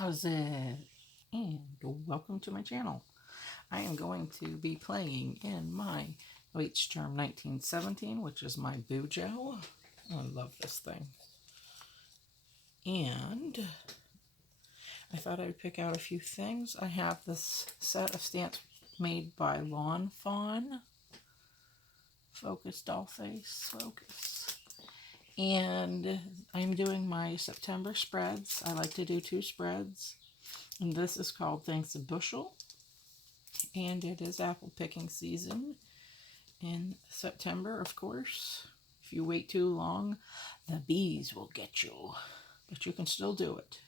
How's it? And welcome to my channel. I am going to be playing in my Leuchttrum 1917, which is my Buschel. I love this thing. And I thought I'd pick out a few things. I have this set of stamps made by Lawn Fawn. Focus, doll face, focus. And I'm doing my September spreads. I like to do 2 spreads. And this is called Thanks A Bushel. And it is apple picking season in September, of course. If you wait too long, the bees will get you. But you can still do it.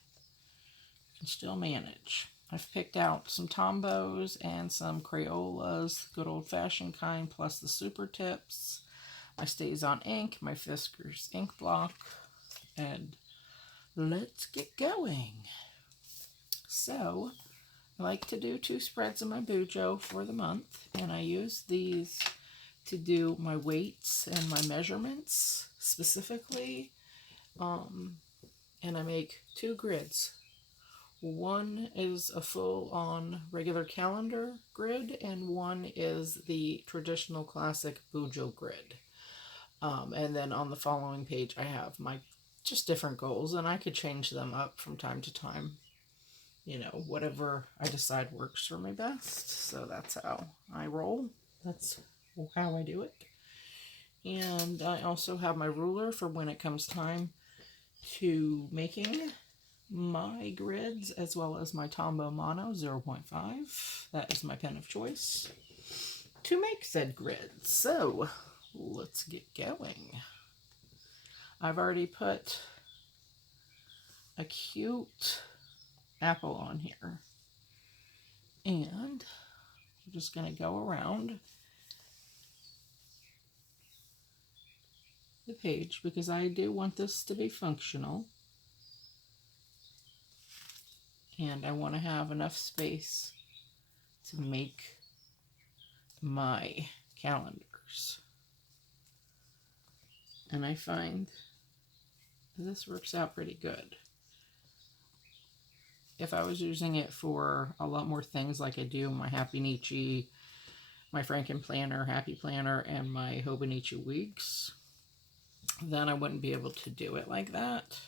You can still manage. I've picked out some TomBows and some Crayolas, good old-fashioned kind, plus the SuperTips. My Stayz On Ink, my Fiskars ink block, and let's get going. So, I like to do 2 spreads of my Buschel for the month, and I use these to do my weights and my measurements specifically, and I make 2 grids. One is a full-on regular calendar grid, and one is the traditional classic Buschel grid. And then on the following page, I have my just different goals, and I could change them up from time to time. You know, whatever I decide works for me best. So that's how I roll. That's how I do it. And I also have my ruler for when it comes time to making my grids, as well as my TomBow Mono 0.5. That is my pen of choice to make said grids. So let's get going. I've already put a cute apple on here, and I'm just going to go around the page because I do want this to be functional, and I want to have enough space to make my calendars. And I find this works out pretty good. If I was using it for a lot more things like I do my Happy Nietzsche, my Franken Planner, Happy Planner, and my Hobonichi Weeks, then I wouldn't be able to do it like that.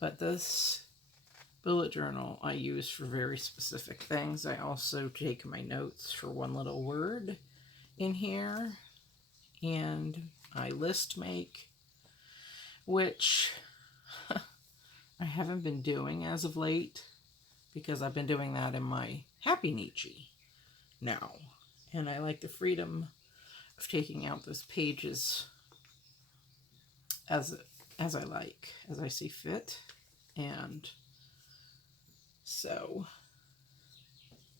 But this bullet journal I use for very specific things. I also take my notes for one little word in here, and I list make, which I haven't been doing as of late because I've been doing that in my Happy Nietzsche now. And I like the freedom of taking out those pages as I like, as I see fit. And so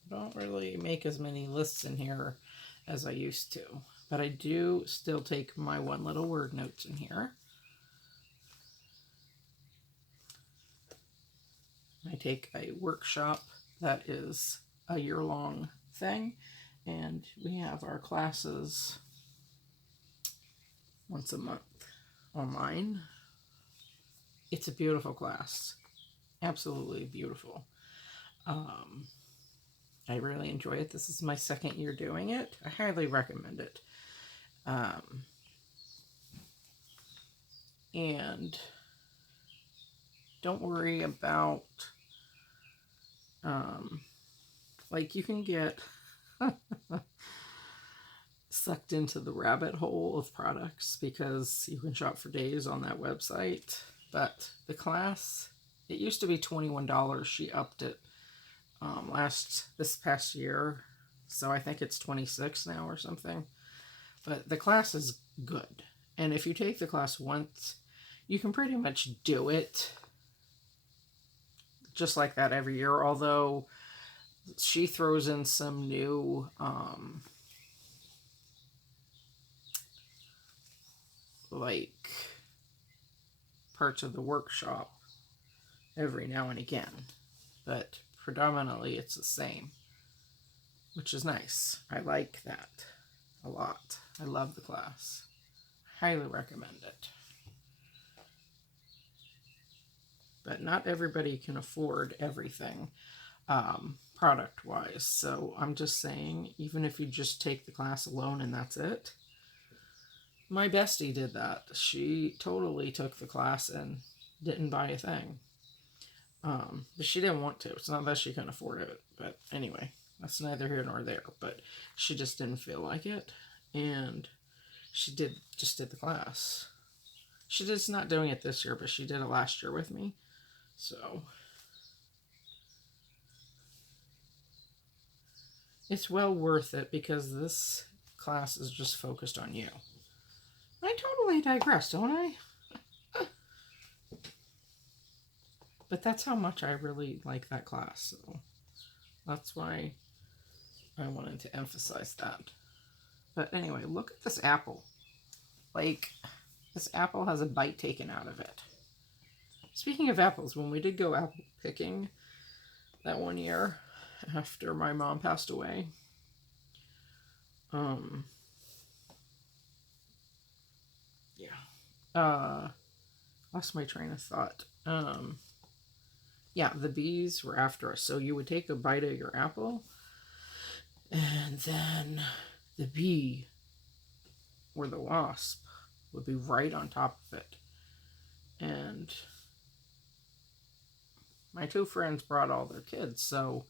I don't really make as many lists in here as I used to. But I do still take my one little word notes in here. I take a workshop that is a year-long thing, and we have our classes once a month online. It's a beautiful class. Absolutely beautiful. I really enjoy it. This is my 2nd year doing it. I highly recommend it. And don't worry about, like, you can get sucked into the rabbit hole of products because you can shop for days on that website. But the class, it used to be $21. She upped it this past year, so I think it's $26 now or something. But the class is good, and if you take the class once, you can pretty much do it just like that every year, although she throws in some new like parts of the workshop every now and again, but predominantly it's the same, which is nice. I like that a lot. I love the class. Highly recommend it. but not everybody can afford everything product-wise. So I'm just saying, even if you just take the class alone and that's it. My bestie did that. She totally took the class and didn't buy a thing. But she didn't want to. It's not that she couldn't afford it. But anyway, that's neither here nor there. But she just didn't feel like it. And she just did the class. She's not doing it this year, but she did it last year with me. So it's well worth it because this class is just focused on you. I totally digress, don't I? But that's how much I really like that class. So that's why I wanted to emphasize that. But anyway, look at this apple. Like, this apple has a bite taken out of it. Speaking of apples, when we did go apple picking that one year after my mom passed away, lost my train of thought. Yeah, the bees were after us. So you would take a bite of your apple, and then the bee or the wasp would be right on top of it. And my two friends brought all their kids, so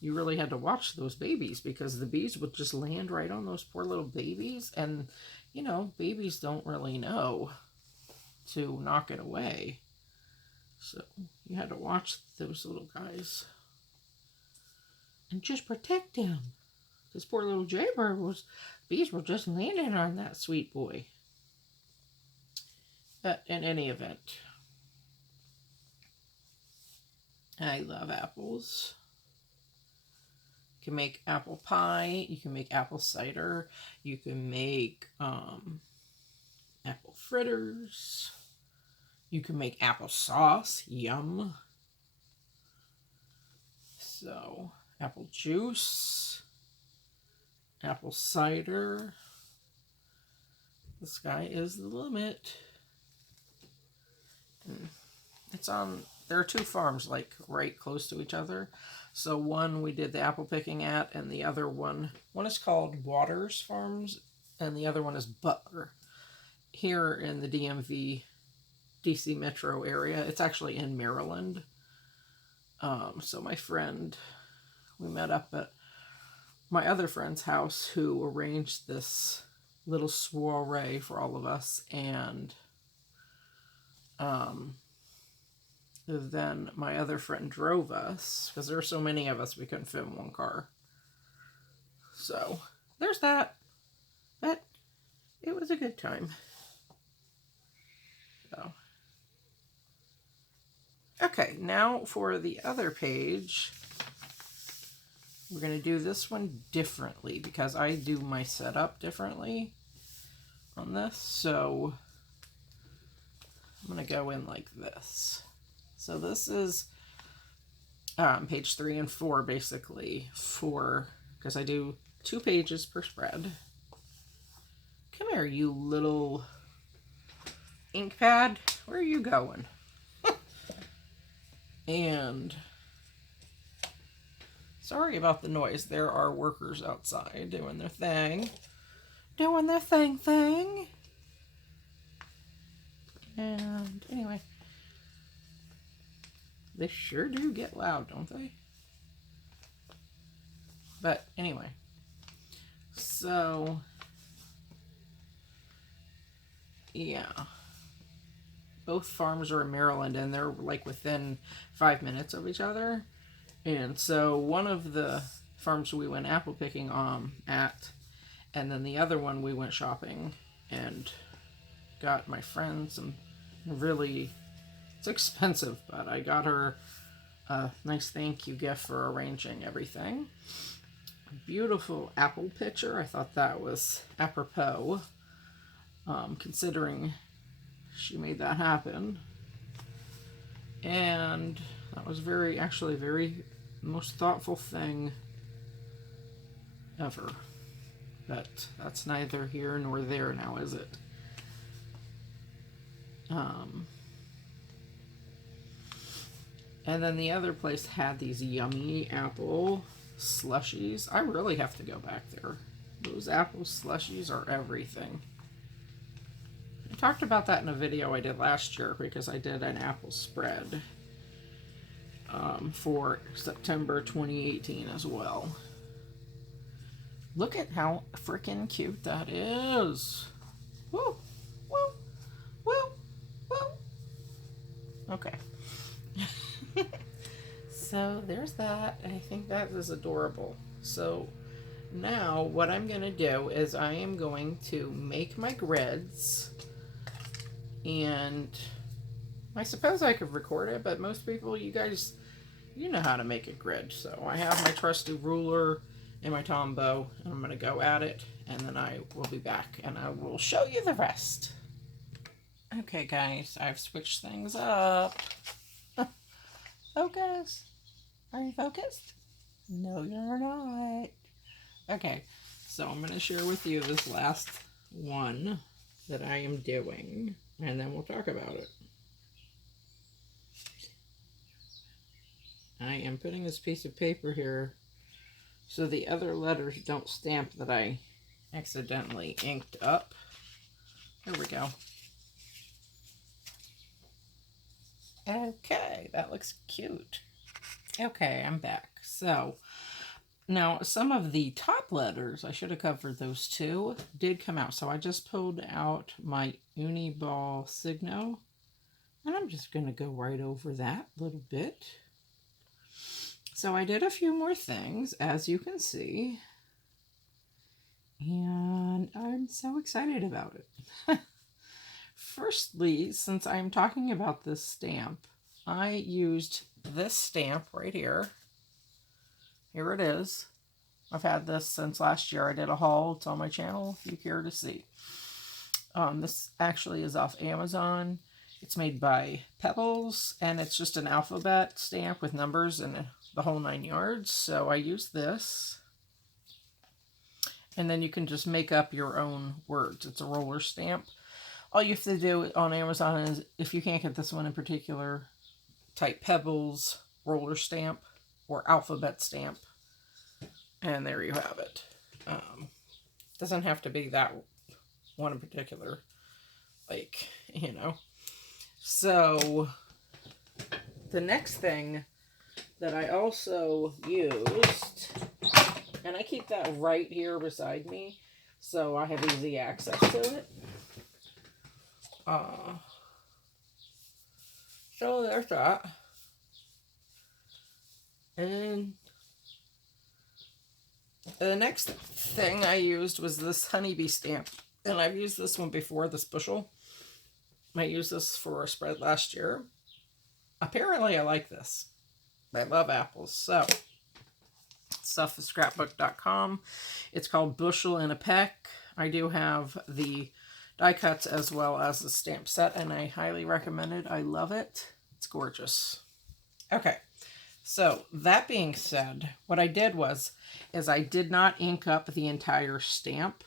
you really had to watch those babies because the bees would just land right on those poor little babies. And, you know, babies don't really know to knock it away. So you had to watch those little guys and just protect them. This poor little jaybird bees were just landing on that sweet boy. But in any event, I love apples. You can make apple pie. You can make apple cider. You can make apple fritters. You can make apple sauce. Yum. So, apple juice. Apple cider. The sky is the limit. There are two farms like right close to each other. So one we did the apple picking at, and the other one is called Waters Farms, and the other one is Butler. Here in the DMV, DC metro area, it's actually in Maryland. So my friend, we met up at my other friend's house who arranged this little soiree for all of us, and then my other friend drove us, because there were so many of us we couldn't fit in one car. So, there's that. But it was a good time. So. Okay, now for the other page. We're going to do this one differently, because I do my setup differently on this. So, I'm going to go in like this. So this is page 3 and 4, basically, because I do 2 pages per spread. Come here, you little ink pad. Where are you going? And sorry about the noise. There are workers outside doing their thing. Doing their thing. And anyway. They sure do get loud, don't they? But anyway. So, yeah. Both farms are in Maryland, and they're like within 5 minutes of each other. And so one of the farms we went apple picking at, and then the other one we went shopping and got my friend some really... It's expensive, but I got her a nice thank you gift for arranging everything. A beautiful apple picture. I thought that was apropos, considering she made that happen. And that was very most thoughtful thing ever. But that's neither here nor there now, is it? And then the other place had these yummy apple slushies. I really have to go back there. Those apple slushies are everything. I talked about that in a video I did last year because I did an apple spread for September 2018 as well. Look at how freaking cute that is. Woo, woo, woo, woo. Okay. So there's that. I think that is adorable. So now what I'm going to do is I am going to make my grids, and I suppose I could record it, but most people, you guys, you know how to make a grid. So I have my trusty ruler and my TomBow, and I'm going to go at it, and then I will be back and I will show you the rest. Okay guys, I've switched things up. Focus. Are you focused? No, you're not. Okay, so I'm going to share with you this last one that I am doing, and then we'll talk about it. I am putting this piece of paper here so the other letters don't stamp that I accidentally inked up. There we go. Okay, that looks cute. Okay, I'm back. So, now some of the top letters, I should have covered those too, did come out. So I just pulled out my Uniball Signo, and I'm just going to go right over that a little bit. So I did a few more things, as you can see, and I'm so excited about it. Firstly, since I'm talking about this stamp, I used this stamp right here. Here it is. I've had this since last year. I did a haul. It's on my channel if you care to see. This actually is off Amazon. It's made by Pebbles, and it's just an alphabet stamp with numbers and the whole 9 yards. So I used this. And then you can just make up your own words. It's a roller stamp. All you have to do on Amazon is, if you can't get this one in particular, type Pebbles roller stamp or alphabet stamp, and there you have it. Doesn't have to be that one in particular, like, you know. So the next thing that I also used, and I keep that right here beside me so I have easy access to it. So there's that. And the next thing I used was this honeybee stamp. And I've used this one before, this Buschel. I used this for a spread last year. Apparently I like this. I love apples. So, stuff is scrapbook.com. It's called Buschel in a Peck. I do have the die cuts as well as the stamp set, and I highly recommend it. I love it. It's gorgeous. Okay, so that being said, what I did is I did not ink up the entire stamp.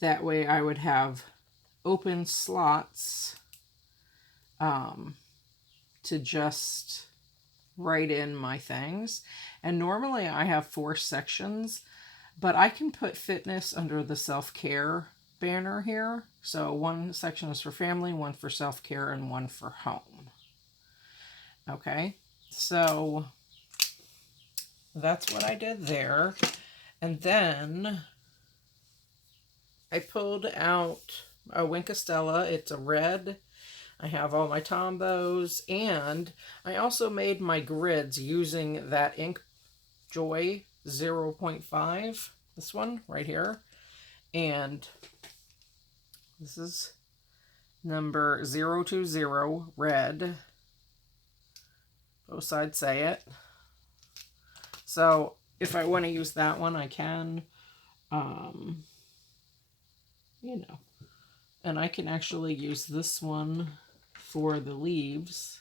That way I would have open slots to just write in my things. And normally I have 4 sections, but I can put fitness under the self-care banner here. So one section is for family, one for self-care, and one for home. Okay, so that's what I did there. And then I pulled out a Wink of Stella. It's a red. I have all my TomBows, and I also made my grids using that Ink Joy 0.5, this one right here. And this is number 020, red. Both sides say it. So if I want to use that one, I can, you know. And I can actually use this one for the leaves.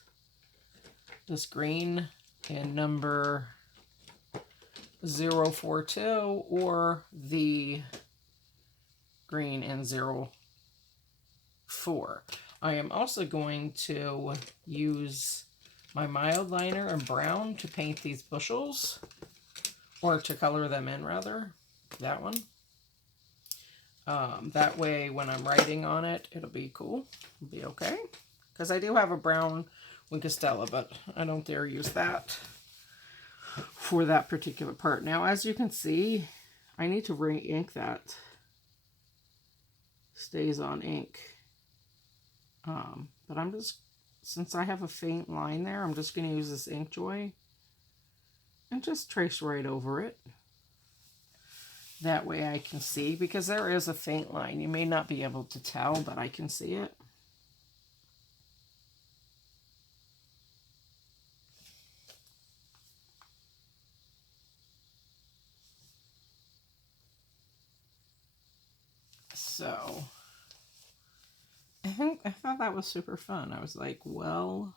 This green in number 042, or the green in 04. I am also going to use my Mildliner and brown to paint these bushels, or to color them in rather, that one. That way when I'm writing on it, it'll be cool, it'll be okay. Because I do have a brown Stella, but I don't dare use that for that particular part. Now, as you can see, I need to re-ink that Stayz On Ink. But I'm just, since I have a faint line there, I'm just going to use this Inkjoy and just trace right over it. That way I can see, because there is a faint line. You may not be able to tell, but I can see it. So, I thought that was super fun. I was like, well,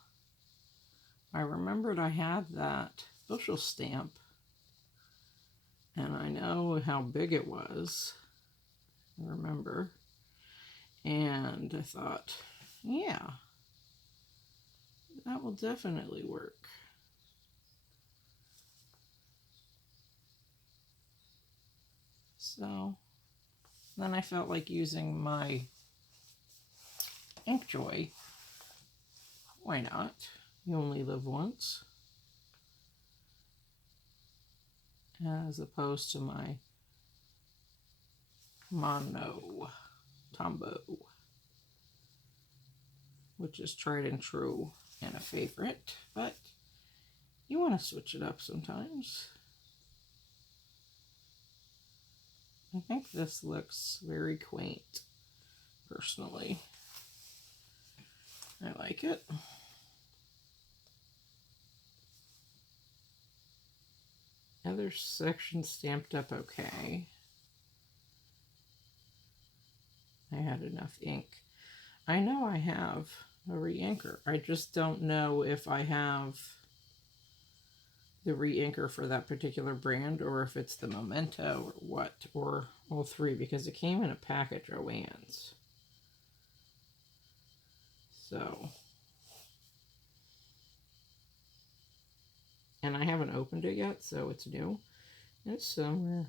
I remembered I had that Buschel stamp, and I know how big it was. I remember. And I thought, yeah, that will definitely work. So then I felt like using my Inkjoy. Why not? You only live once. As opposed to my Mono TomBow, which is tried and true and a favorite, but you want to switch it up sometimes. I think this looks very quaint, personally. I like it. Other section stamped up okay. I had enough ink. I know I have a re-inker. I just don't know if I have the re-inker for that particular brand, or if it's the Memento, or what, or all three, because it came in a pack at Joann's. So, and I haven't opened it yet, so it's new. It's somewhere.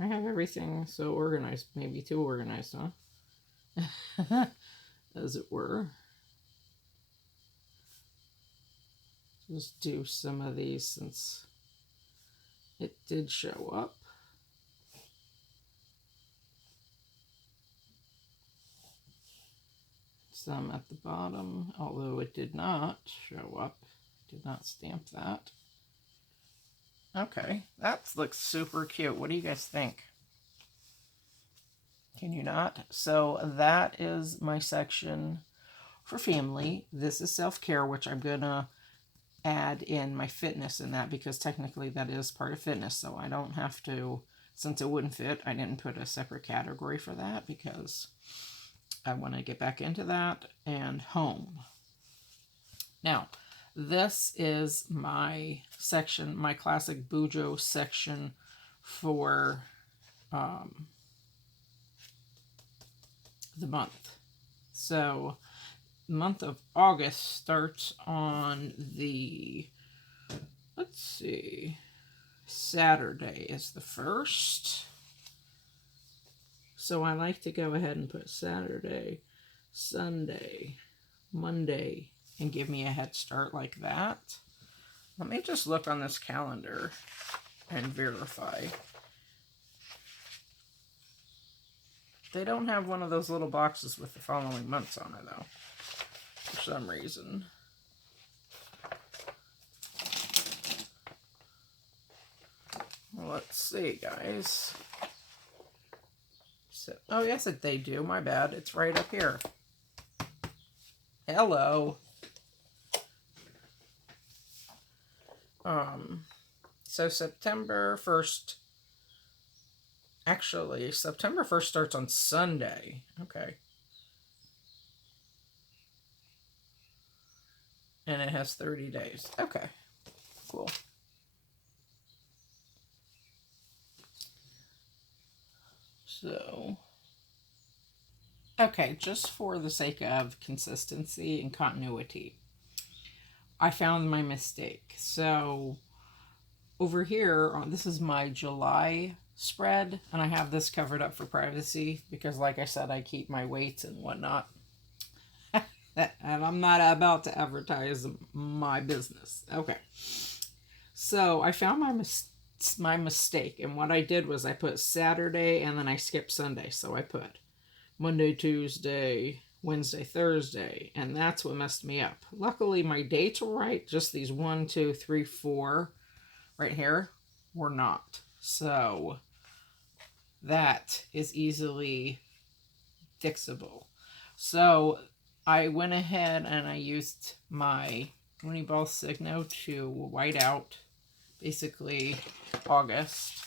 I have everything so organized, maybe too organized, huh? As it were. Just do some of these since it did show up. Some at the bottom, although it did not show up. Did not stamp that. Okay, that looks super cute. What do you guys think? Can you not? So that is my section for family. This is self-care, which I'm gonna add in my fitness in that, because technically that is part of fitness, so I don't have to, since it wouldn't fit, I didn't put a separate category for that because I want to get back into that. And home. Now, this is my section, my classic Bujo section for the month. So month of August starts on the, let's see, Saturday is the 1st. So I like to go ahead and put Saturday, Sunday, Monday, and give me a head start like that. Let me just look on this calendar and verify. They don't have one of those little boxes with the following months on it, though, for some reason. Well, let's see, guys. So, oh, yes, they do. My bad. It's right up here. Hello. So September 1st. Actually, September 1st starts on Sunday. Okay. And it has 30 days. Okay. Cool. So, okay, just for the sake of consistency and continuity, I found my mistake. So over here, this is my July spread, and I have this covered up for privacy because, like I said, I keep my weights and whatnot. And I'm not about to advertise my business. Okay. So I found my mistake, and what I did was I put Saturday and then I skipped Sunday. So I put Monday, Tuesday, Wednesday, Thursday, and that's what messed me up. Luckily, my dates were right. Just these 1, 2, 3, 4 right here were not. So that is easily fixable. So I went ahead and I used my Uniball Signo to white out basically August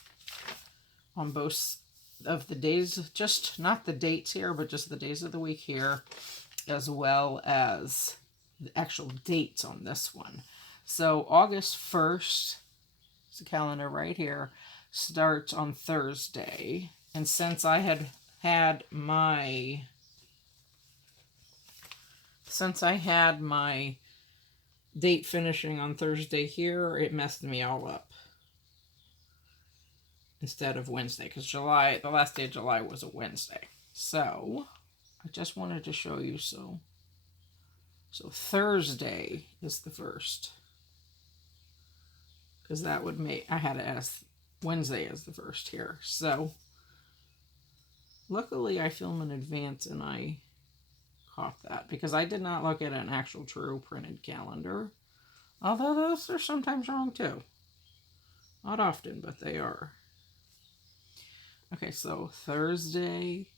on both of the days, just not the dates here, but just the days of the week here, as well as the actual dates on this one. So August 1st, it's the calendar right here, starts on Thursday. And since I had my date finishing on Thursday here, it messed me all up instead of Wednesday, because July, the last day of July was a Wednesday. So I just wanted to show you. So Thursday is the first, because that would make, I had to ask Wednesday as the first here. So luckily I film in advance and I caught that, because I did not look at an actual true printed calendar, although those are sometimes wrong too. Not often, but they are. Okay, so Thursday,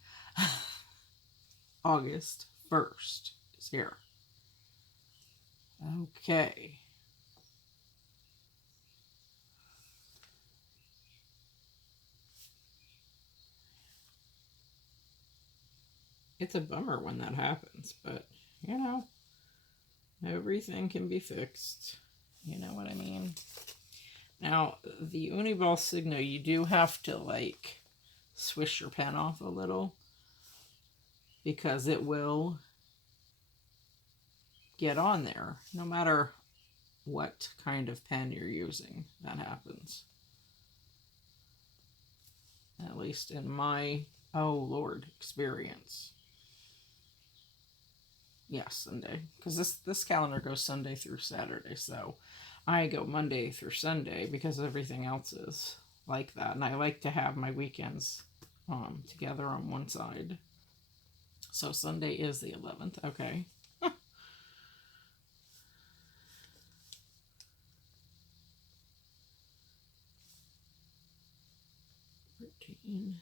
August 1st is here. Okay. It's a bummer when that happens, but, you know, everything can be fixed. You know what I mean? Now, the Uniball Signo, you do have to, like, swish your pen off a little, because it will get on there. No matter what kind of pen you're using, that happens. At least in my, oh Lord, experience. Yeah, Sunday. Because this calendar goes Sunday through Saturday, so I go Monday through Sunday because everything else is like that. And I like to have my weekends together on one side. So Sunday is the 11th. Okay. 13,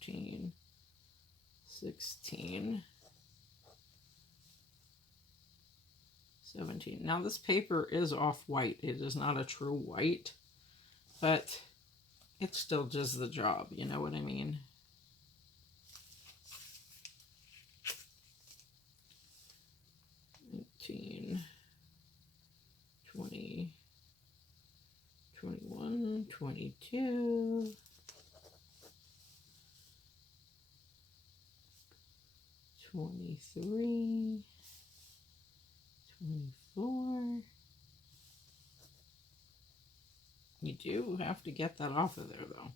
15, 16, 17. Now this paper is off-white. It is not a true white, but it still does the job. You know what I mean? 19, 20, 21, 22, 23, 24. You do have to get that off of there, though.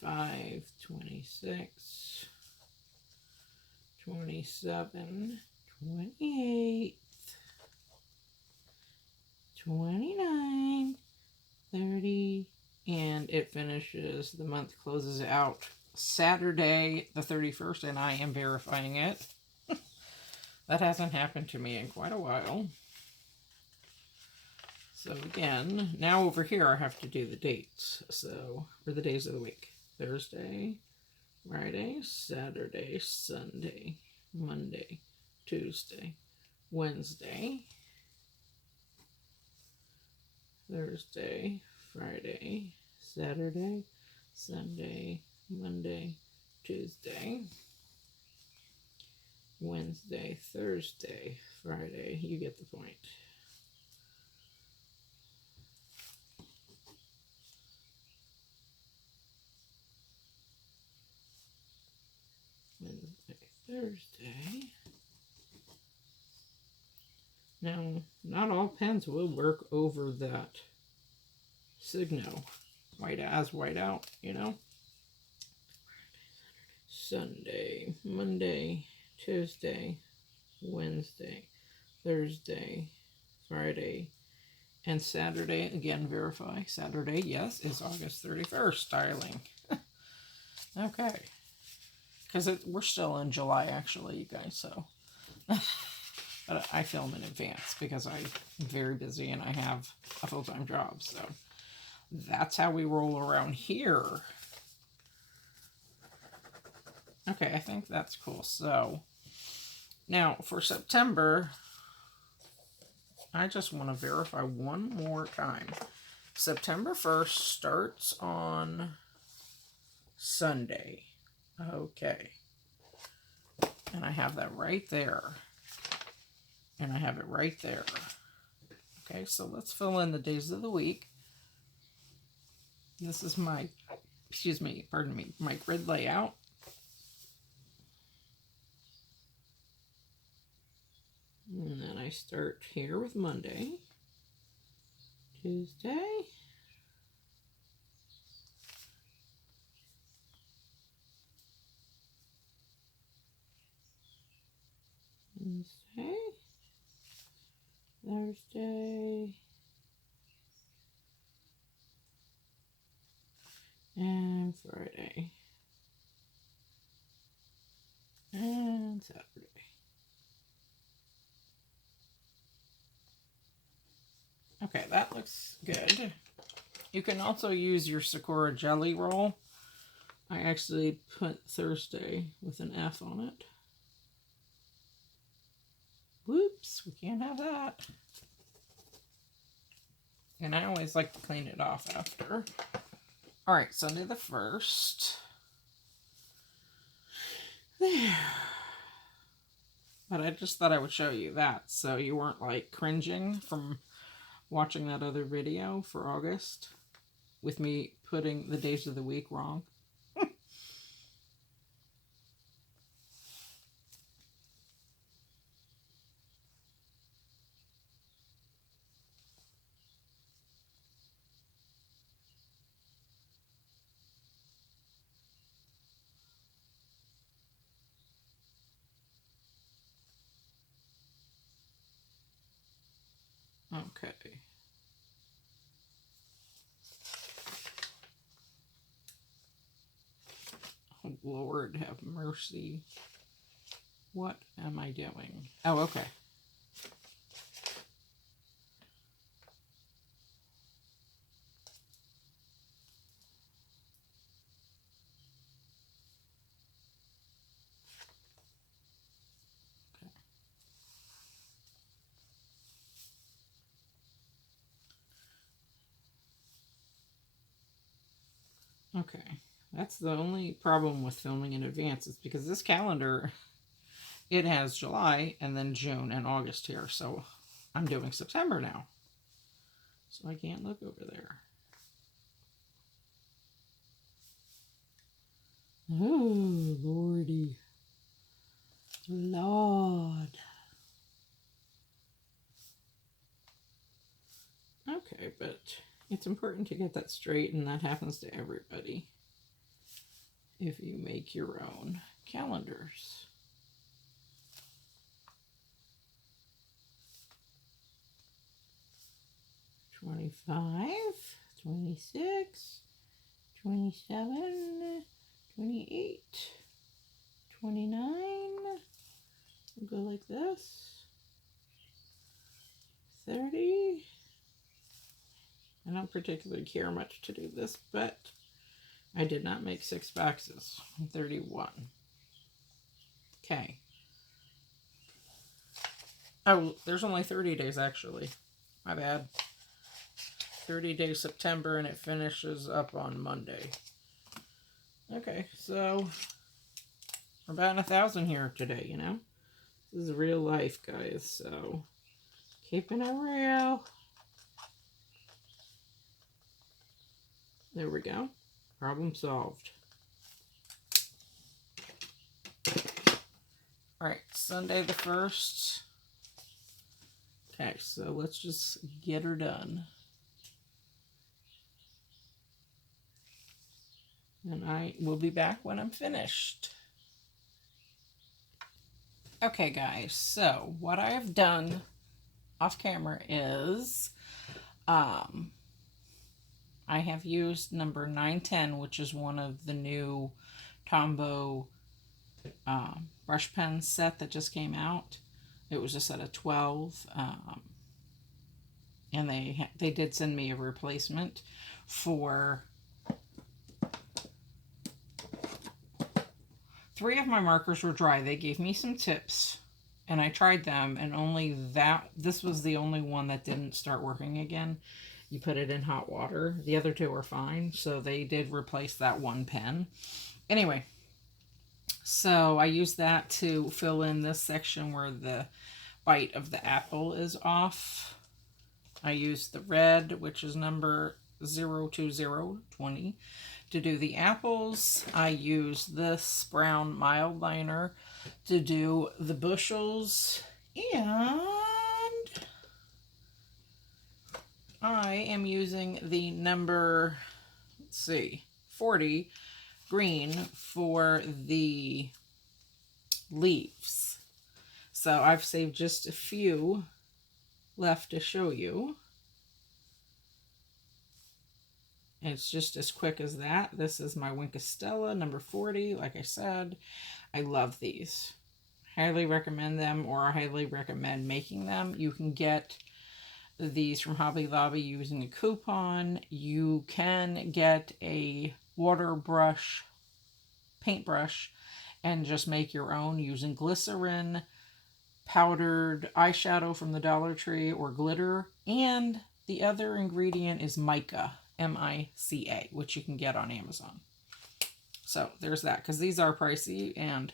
25, 26, 27, 28, 29, 30, and it finishes, the month closes out Saturday the 31st, and I am verifying it. That hasn't happened to me in quite a while. So again, now over here I have to do the dates. So, for the days of the week. Thursday, Friday, Saturday, Sunday, Monday, Tuesday, Wednesday, Thursday, Friday, Saturday, Sunday, Monday, Tuesday, Wednesday, Thursday, Friday. You get the point. Wednesday, Thursday, Now, not all pens will work over that Signo. White as, white out, you know? Sunday, Monday, Tuesday, Wednesday, Thursday, Friday, and Saturday. Again, verify. Saturday, yes, is August 31st. Styling. Okay. Because we're still in July, actually, you guys, so. But I film in advance because I'm very busy and I have a full-time job, so. That's how we roll around here. Okay, I think that's cool. So, now for September, I just want to verify one more time. September 1st starts on Sunday. Okay. And I have that right there. And I have it right there. Okay, so let's fill in the days of the week. This is my, my grid layout. And then I start here with Monday, Tuesday, Wednesday, Thursday, and Friday, and Saturday. Okay, that looks good. You can also use your Sakura jelly roll. I actually put Thursday with an F on it. Whoops, we can't have that. And I always like to clean it off after. Alright, Sunday the 1st. There. But I just thought I would show you that so you weren't like cringing from watching that other video for August with me putting the days of the week wrong. Okay. Oh, Lord have mercy. What am I doing? Oh, okay. Okay, that's the only problem with filming in advance is because this calendar, it has July and then June and August here, so I'm doing September now. So I can't look over there. Oh, Lordy. Lord. Okay, but it's important to get that straight, and that happens to everybody if you make your own calendars. $25, $26, $27, $28, $29. We'll go like this. $30. I don't particularly care much to do this, but I did not make 6 boxes. $31. Okay. Oh, there's only 30 days actually. My bad. 30 days September and it finishes up on Monday. Okay, so we're about 1,000 here today, you know? This is real life, guys, so keeping it real. There we go. Problem solved. Alright, Sunday the 1st. Okay, so let's just get her done. And I will be back when I'm finished. Okay, guys, so what I have done off camera is I have used number 910, which is one of the new TomBow brush pen set that just came out. It was a set of 12, and they did send me a replacement for 3 of my markers were dry. They gave me some tips, and I tried them, and this was the only one that didn't start working again. You put it in hot water. The other 2 are fine, so they did replace that one pen. Anyway, so I used that to fill in this section where the bite of the apple is off. I used the red, which is number 02020, to do the apples. I used this brown Mildliner to do the bushels, and I am using the number, let's see, 40 green for the leaves. So I've saved just a few left to show you. And it's just as quick as that. This is my Wink of Stella, number 40. Like I said, I love these. Highly recommend them, or I highly recommend making them. You can get these from Hobby Lobby using a coupon. You can get a water brush, paintbrush, and just make your own using glycerin, powdered eyeshadow from the Dollar Tree, or glitter. And the other ingredient is mica, M-I-C-A, which you can get on Amazon. So there's that, because these are pricey, and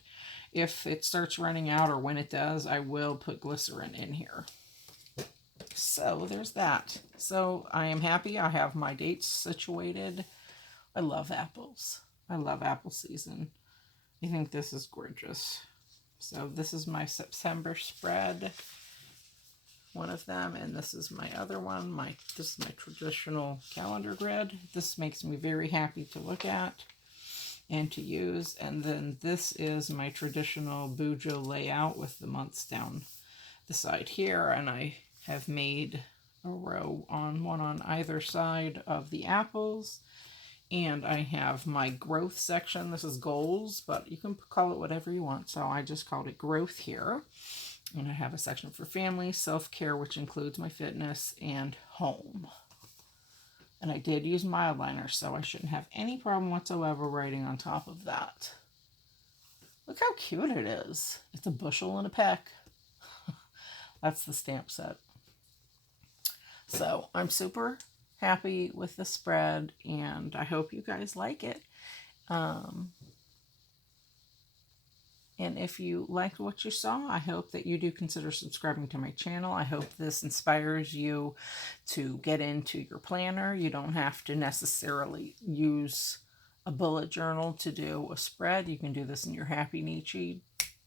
if it starts running out, or when it does, I will put glycerin in here. So there's that. So I am happy. I have my dates situated. I love apples. I love apple season. I think this is gorgeous. So this is my September spread, one of them, and this is my other one. This is my traditional calendar grid. This makes me very happy to look at and to use. And then this is my traditional Buschel layout with the months down the side here, and I have made a row one on either side of the apples. And I have my growth section. This is goals, but you can call it whatever you want. So I just called it growth here. And I have a section for family, self-care, which includes my fitness, and home. And I did use Mildliner, so I shouldn't have any problem whatsoever writing on top of that. Look how cute it is. It's a Buschel and a Peck. That's the stamp set. So I'm super happy with the spread, and I hope you guys like it. And if you liked what you saw, I hope that you do consider subscribing to my channel. I hope this inspires you to get into your planner. You don't have to necessarily use a bullet journal to do a spread. You can do this in your Happy Nietzsche,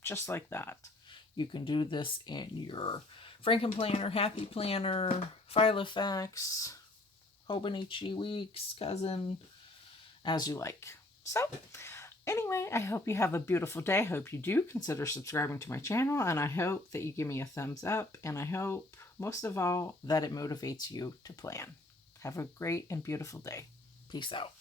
just like that. You can do this in your Franken Planner, Happy Planner, Filofax, Hobonichi Weeks, Cousin, as you like. So, anyway, I hope you have a beautiful day. I hope you do consider subscribing to my channel, and I hope that you give me a thumbs up, and I hope, most of all, that it motivates you to plan. Have a great and beautiful day. Peace out.